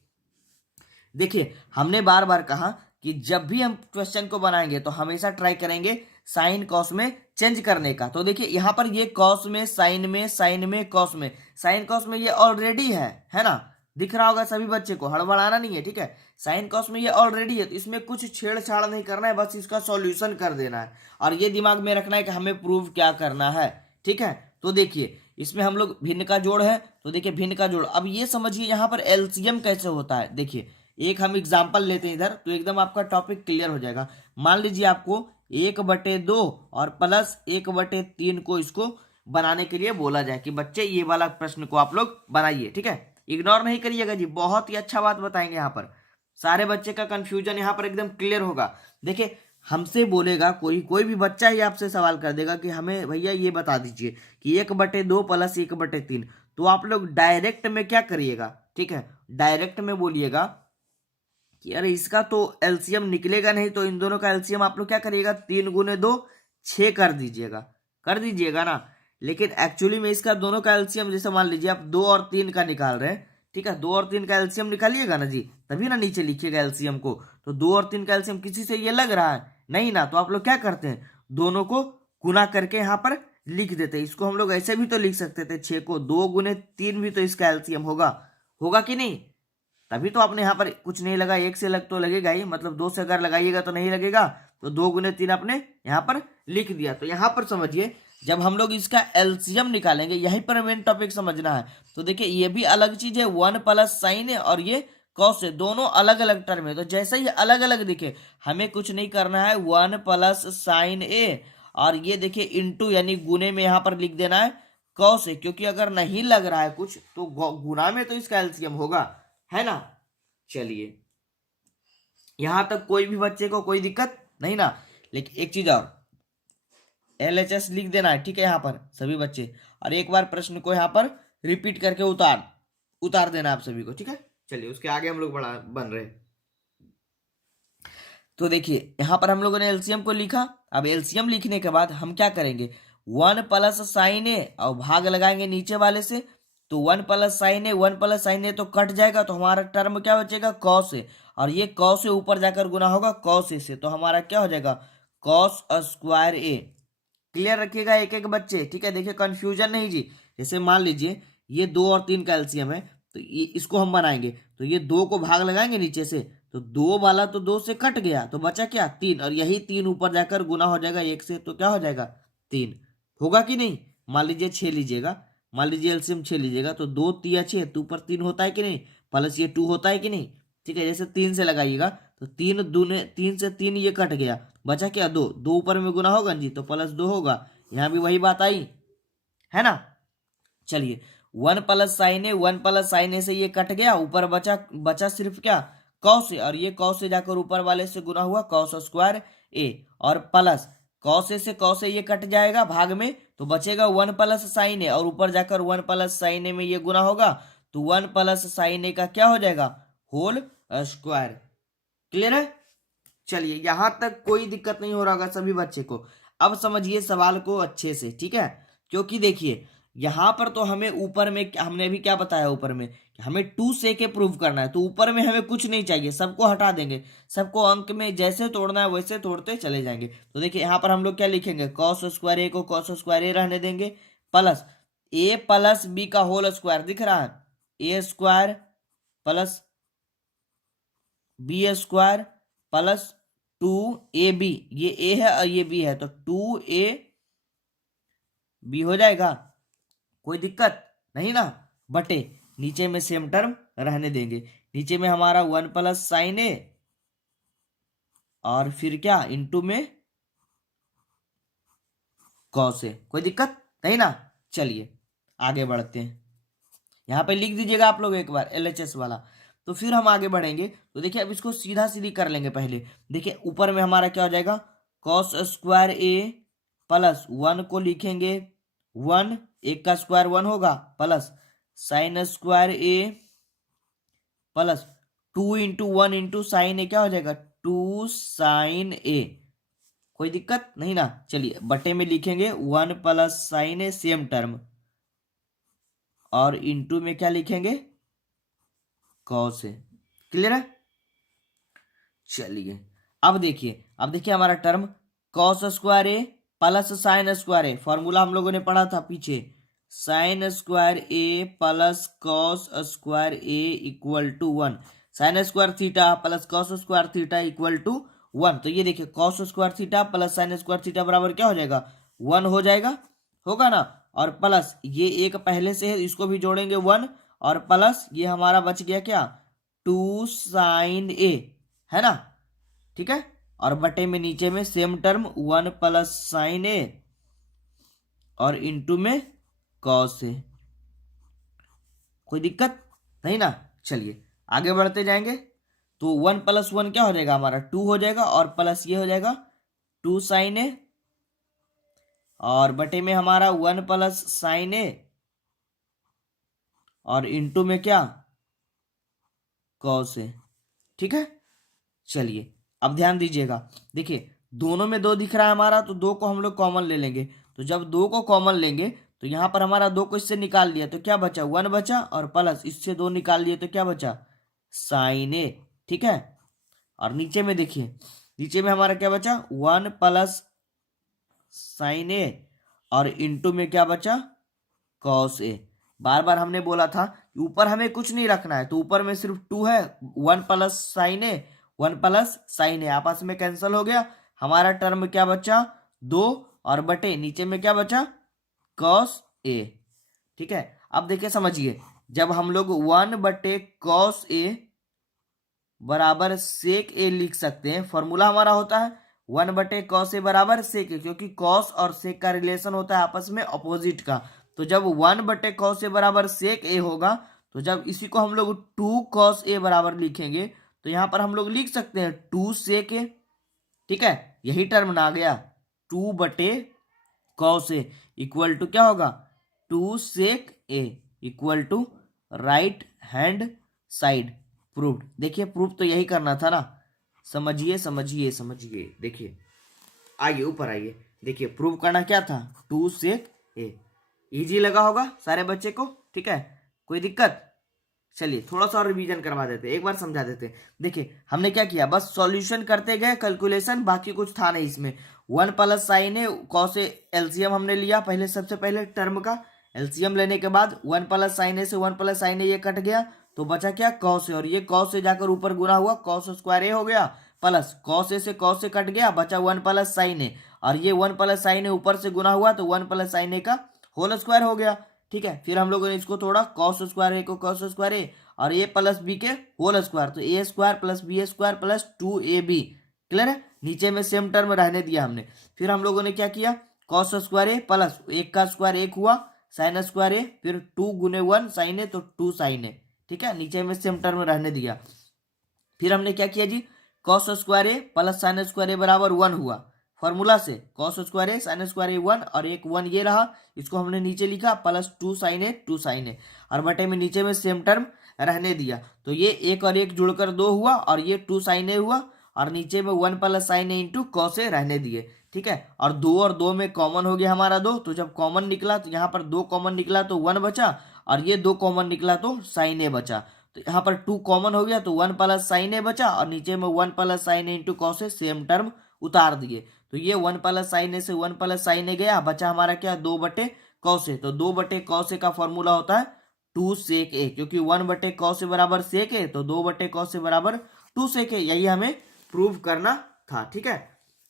देखिए हमने बार बार कहा कि जब भी हम क्वेश्चन को बनाएंगे तो हमेशा ट्राई करेंगे साइन कॉस में चेंज करने का। तो देखिए यहाँ पर ये कॉस में, साइन में, साइन में, कॉस में, साइन कॉस में ये ऑलरेडी है ना, दिख रहा होगा सभी बच्चे को, हड़बड़ाना नहीं है, ठीक है। साइन कॉस में ये ऑलरेडी है, तो इसमें कुछ छेड़छाड़ नहीं करना है, बस इसका सॉल्यूशन कर देना है। और ये दिमाग में रखना है कि हमें प्रूव क्या करना है, ठीक है। तो देखिए इसमें हम लोग भिन्न का जोड़ है, तो देखिए भिन्न का जोड़। अब ये समझिए यहाँ पर एलसीएम कैसे होता है। देखिए एक हम एग्जाम्पल लेते हैं इधर, तो एकदम आपका टॉपिक क्लियर हो जाएगा। मान लीजिए आपको 1/2 और प्लस 1/3 को इसको बनाने के लिए बोला जाए कि बच्चे ये वाला प्रश्न को आप लोग बनाइए, ठीक है। इग्नोर नहीं करिएगा जी, बहुत ही अच्छा बात बताएंगे यहाँ पर, सारे बच्चे का कंफ्यूजन यहाँ पर एकदम क्लियर होगा। देखिए हमसे बोलेगा कोई भी बच्चा ही आपसे सवाल कर देगा कि हमें भैया ये बता दीजिए कि 1/2 प्लस 1/3, तो आप लोग डायरेक्ट में क्या करिएगा, ठीक है, डायरेक्ट में बोलिएगा कि अरे इसका तो एलसीएम निकलेगा नहीं, तो इन दोनों का एलसीएम आप लोग क्या करिएगा, 3 गुने 2 6 कर दीजिएगा ना। लेकिन एक्चुअली में इसका दोनों का एलसीएम, जैसे मान लीजिए आप 2 और 3 का निकाल रहे हैं, ठीक है, 2 और 3 का एलसीएम निकालिएगा ना जी, तभी ना नीचे लिखिएगा एलसीएम को। तो 2 और 3 का एलसीएम किसी से ये लग रहा है नहीं ना, तो आप लोग क्या करते हैं, दोनों को गुना करके यहाँ पर लिख देते हैं। इसको हम लोग ऐसे भी तो लिख सकते थे, 6 को 2 गुने 3 भी तो इसका एलसीएम होगा कि नहीं। तभी तो आपने यहाँ पर कुछ नहीं लगा, 1 से लग तो लगेगा ही, मतलब 2 से अगर लगाइएगा तो नहीं लगेगा, तो 2 गुने 3 आपने यहाँ पर लिख दिया। तो यहाँ पर समझिए जब हम लोग इसका एलसीएम निकालेंगे, यहीं पर मेन टॉपिक समझना है। तो देखिए ये भी अलग चीज है, 1 प्लस साइन है और ये कॉस है, दोनों अलग अलग टर्म है। तो जैसे ही अलग अलग दिखे, हमें कुछ नहीं करना है, 1 प्लस साइन ए और ये देखिए इंटू यानी गुने में यहाँ पर लिख देना है कॉस है, क्योंकि अगर नहीं लग रहा है कुछ तो गुना में तो इसका एलसीएम होगा, है ना। चलिए यहां तक कोई भी बच्चे को कोई दिक्कत नहीं ना। लेकिन एक चीज और, एलएचएस लिख देना है, ठीक है, यहाँ पर सभी बच्चे, और एक बार प्रश्न को यहाँ पर रिपीट करके उतार देना आप सभी को, ठीक है। चलिए उसके आगे हम लोग बड़ा बन रहे हैं। तो देखिए यहाँ पर हम लोगों ने एलसीएम को लिखा। अब एलसीएम लिखने के बाद हम क्या करेंगे, 1 प्लस साइन ए और भाग लगाएंगे नीचे वाले से, तो 1 प्लस साइन ए 1 प्लस साइन ए तो कट जाएगा, तो हमारा टर्म क्या बचेगा, कॉस ए, और ये कॉस ए ऊपर जाकर गुना होगा कॉस ए से, तो हमारा क्या हो जाएगा, कॉस स्क्वायर ए। क्लियर रखिएगा एक एक बच्चे, ठीक है। देखिए कंफ्यूजन नहीं जी। जैसे मान लीजिए ये 2 और 3 का एलसीएम है, तो ये इसको हम बनाएंगे, तो ये 2 को भाग लगाएंगे नीचे से, तो 2 वाला तो 2 से कट गया, तो बचा क्या, 3, और यही 3 ऊपर जाकर गुना हो जाएगा 1 से, तो क्या हो जाएगा 3, होगा कि नहीं। मान लीजिए 6 लीजिएगा, मान लीजिए एलसीएम 6 लीजिएगा, तो 2 3 6, तो ऊपर 3 होता है कि नहीं, प्लस ये 2 होता है कि नहीं, ठीक है। जैसे 3 से लगाइएगा, तो 3 दूने 3 से 3 ये कट गया, बचा क्या 2, 2 ऊपर में गुना होगा जी, तो प्लस 2 होगा, यहाँ भी वही बात आई, है ना। चलिए 1 प्लस साइन ए 1 प्लस साइन ए से ये कट गया, ऊपर बचा सिर्फ क्या, कॉस ए, और ये कॉस ए जाकर ऊपर वाले से गुना हुआ कॉस स्क्वायर ए, और प्लस कॉस ए से कॉस ए ये कट जाएगा भाग में, तो बचेगा 1 प्लस साइन ए, और ऊपर जाकर 1 प्लस साइन ए में ये गुना होगा, तो 1 प्लस साइन ए का क्या हो जाएगा, होल स्क्वायर। क्लियर है। चलिए यहां तक कोई दिक्कत नहीं हो रहा होगा सभी बच्चे को। अब समझिए सवाल को अच्छे से, ठीक है, क्योंकि देखिए यहां पर तो हमें ऊपर में हमने अभी क्या बताया, ऊपर में हमें 2 से के प्रूव करना है, तो ऊपर में हमें कुछ नहीं चाहिए, सबको हटा देंगे, सबको अंक में जैसे तोड़ना है वैसे तोड़ते चले जाएंगे। तो देखिए यहाँ पर हम लोग क्या लिखेंगे, कॉस स्क्वायर ए को कॉस स्क्वायर ए रहने देंगे, प्लस ए प्लस बी का होल स्क्वायर दिख रहा है, A square plus B square plus 2ab, ये ए है और ये बी है तो 2ab हो जाएगा, कोई दिक्कत नहीं ना। बटे नीचे में सेम टर्म रहने देंगे, नीचे में हमारा 1 प्लस साइन ए और फिर क्या इंटू में कॉस ए, कोई दिक्कत नहीं ना। चलिए आगे बढ़ते हैं, यहाँ पे लिख दीजिएगा आप लोग एक बार LHS वाला। तो फिर हम आगे बढ़ेंगे तो देखिए अब इसको सीधा सीधी कर लेंगे। पहले देखिए ऊपर में हमारा क्या हो जाएगा, कॉस स्क्वायर ए प्लस 1 को लिखेंगे 1, एक का स्क्वायर 1 होगा, plus sine square A plus 2 into 1 into sine ए क्या हो जाएगा 2 साइन ए, कोई दिक्कत नहीं ना। चलिए बटे में लिखेंगे 1 प्लस साइन ए सेम टर्म और इंटू में क्या लिखेंगे कॉस ए, क्लियर है। चलिए अब देखिए हमारा term cos square A plus sine square A, formula हम लोगों ने पढ़ा था पीछे, sine square A plus cos square A equal to 1, sine square theta plus cos square theta equal to 1। तो ये देखिए cos square theta plus sine square theta बराबर क्या हो जाएगा 1 हो जाएगा, होगा ना। और प्लस ये एक पहले से है इसको भी जोड़ेंगे 1 और प्लस ये हमारा बच गया क्या 2 साइन ए, है ना, ठीक है। और बटे में नीचे में सेम टर्म 1 प्लस साइन ए और इंटू में कॉस ए, कोई दिक्कत नहीं ना। चलिए आगे बढ़ते जाएंगे तो 1 प्लस 1 क्या हो जाएगा हमारा 2 हो जाएगा और प्लस ये हो जाएगा 2 साइन ए और बटे में हमारा 1 प्लस साइन ए और इंटू में क्या कॉस ए, ठीक है। चलिए अब ध्यान दीजिएगा, देखिए दोनों में 2 दिख रहा है हमारा तो 2 को हम लोग कॉमन ले लेंगे। तो जब 2 को कॉमन लेंगे तो यहाँ पर हमारा 2 को इससे निकाल लिया तो क्या बचा 1 बचा और प्लस इससे 2 निकाल लिए तो क्या बचा साइन ए, ठीक है। और नीचे में देखिए नीचे में हमारा क्या बचा 1 प्लस साइन ए और इंटू में क्या बचा कॉस ए। बार बार हमने बोला था ऊपर हमें कुछ नहीं रखना है तो ऊपर में सिर्फ 2 है, 1 प्लस साइन ए 1 प्लस साइन ए आपस में कैंसिल हो गया, हमारा टर्म क्या बचा 2 और बटे नीचे में क्या बचा कॉस ए, ठीक है। अब देखिए समझिए जब हम लोग 1 बटे कॉस ए बराबर सेक ए लिख सकते हैं, फॉर्मूला हमारा होता है 1 बटे कॉस ए बराबर सेक ए, क्योंकि कॉस और सेक का रिलेशन होता है आपस में अपोजिट का। तो जब 1 बटे कॉस ए बराबर सेक ए होगा तो जब इसी को हम लोग 2 कॉस ए बराबर लिखेंगे तो यहां पर हम लोग लिख सकते हैं 2 सेक ए, ठीक है। यही टर्म ना आ गया 2 बटे कॉस ए इक्वल टू क्या होगा 2 sec A equal to right hand side proved. देखिए प्रूफ तो यही करना था ना, समझिए समझिए समझिए। देखिए आइए ऊपर आइए, देखिए प्रूव करना क्या था 2 सेक ए, इजी लगा होगा सारे बच्चे को, ठीक है, कोई दिक्कत। चलिए थोड़ा सा और रिवीजन करवा देते हैं, एक बार समझा देते हैं। देखिए हमने क्या किया बस सॉल्यूशन करते गए कैलकुलेशन, बाकी कुछ था नहीं इसमें। 1 plus sign A cos A LCM हमने लिया पहले, सबसे पहले टर्म का एलसीएम लेने के बाद 1 प्लस साइन ए से 1 प्लस साइन ए ये कट गया तो बचा क्या कॉस ए, और ये कॉस से जाकर ऊपर गुना हुआ कॉस स्क्वायर ए हो गया, प्लस कॉस ए से कॉस ए कट गया बचा 1 प्लस साइन ए, और ये 1 प्लस साइन ए ऊपर से गुना हुआ तो 1 प्लस साइन ए का होल स्क्वायर हो गया, ठीक है। फिर हम लोगों ने इसको थोड़ा कॉस स्क्वायर ए को कॉस स्क्वायर ए और ए प्लस बी के होल स्क्वायर, तो A square plus B square plus 2ab, clear है। नीचे में सेम टर्म रहने दिया हमने। फिर हम लोगों ने क्या किया कॉस स्क्वायर ए प्लस 1 का स्क्वायर 1 हुआ साइन स्क्वायर ए, फिर 2 गुने 1 साइन ए तो 2 साइन ए, ठीक है। नीचे में सेम टर्म रहने दिया। फिर हमने क्या किया जी cos square A plus sine square ए बराबर 1 हुआ, फॉर्मूला से कॉस स्क्वायर ए साइन स्क्वायर ए 1 और एक 1 ये रहा, इसको हमने नीचे लिखा प्लस 2 साइन ए और बटे में नीचे में सेम टर्म रहने दिया। तो ये 1 और 1 जुड़कर 2 हुआ और ये 2 साइन ए हुआ और नीचे में 1 plus sign A into cos A रहने दिए, ठीक है। और 2 और 2 में कॉमन हो गया हमारा 2, तो जब कॉमन निकला तो यहाँ पर 2 कॉमन निकला तो 1 बचा और ये 2 कॉमन निकला तो साइन ए बचा, तो यहाँ पर 2 कॉमन हो गया तो 1 प्लस साइन ए बचा और नीचे में 1 plus sign A into cos A same term उतार दिए। तो ये 1 प्लस साइन ए से 1 प्लस साइन ए गया, बचा हमारा क्या 2 बटे कॉस ए। तो 2 बटे कॉस ए का फॉर्मूला होता है 2 सेक ए, क्योंकि 1/cos से बराबर सेक ए, तो 2/cos से बराबर 2 सेक ए, यही हमें प्रूव करना था। ठीक है,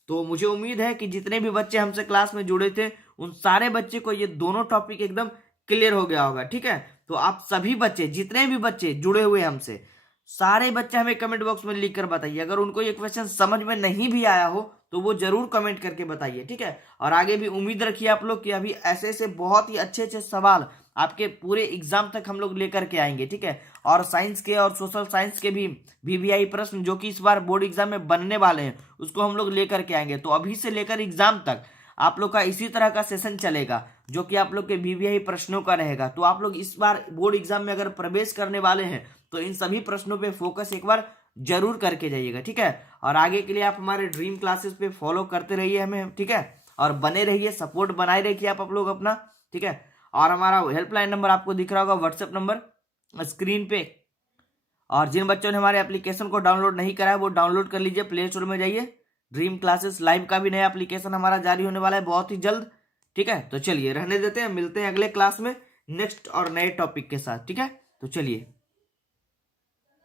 तो मुझे उम्मीद है कि जितने भी बच्चे हमसे क्लास में जुड़े थे उन सारे बच्चे को ये दोनों टॉपिक एकदम क्लियर हो गया होगा। ठीक है, तो आप सभी बच्चे, जितने भी बच्चे जुड़े हुए हमसे, सारे बच्चे हमें कमेंट बॉक्स में लिख कर बताइए। अगर उनको ये क्वेश्चन समझ में नहीं भी आया हो तो वो जरूर कमेंट करके बताइए। ठीक है, और आगे भी उम्मीद रखिए आप लोग कि अभी ऐसे ऐसे बहुत ही अच्छे अच्छे सवाल आपके पूरे एग्जाम तक हम लोग लेकर के आएंगे। ठीक है, और साइंस के और सोशल साइंस के भी वीवीआई प्रश्न जो कि इस बार बोर्ड एग्जाम में बनने वाले हैं उसको हम लोग लेकर के आएंगे। तो अभी से लेकर एग्जाम तक आप लोग का इसी तरह का सेशन चलेगा जो कि आप लोग के वीवीआई प्रश्नों का रहेगा। तो आप लोग इस बार बोर्ड एग्जाम में अगर प्रवेश करने वाले हैं तो इन सभी प्रश्नों पे फोकस एक बार जरूर करके जाइएगा। ठीक है, और आगे के लिए आप हमारे ड्रीम क्लासेस पे फॉलो करते रहिए हमें। ठीक है, और बने रहिए, सपोर्ट बनाए रखिए आप लोग अपना। ठीक है, और हमारा हेल्पलाइन नंबर आपको दिख रहा होगा, व्हाट्सएप नंबर स्क्रीन पे। और जिन बच्चों ने हमारे एप्लीकेशन को डाउनलोड नहीं करा है वो डाउनलोड कर लीजिए, प्ले स्टोर में जाइए। ड्रीम क्लासेस लाइव का भी नया एप्लीकेशन हमारा जारी होने वाला है बहुत ही जल्द। ठीक है, तो चलिए रहने देते हैं, मिलते हैं अगले क्लास में नेक्स्ट और नए टॉपिक के साथ। ठीक है, तो चलिए।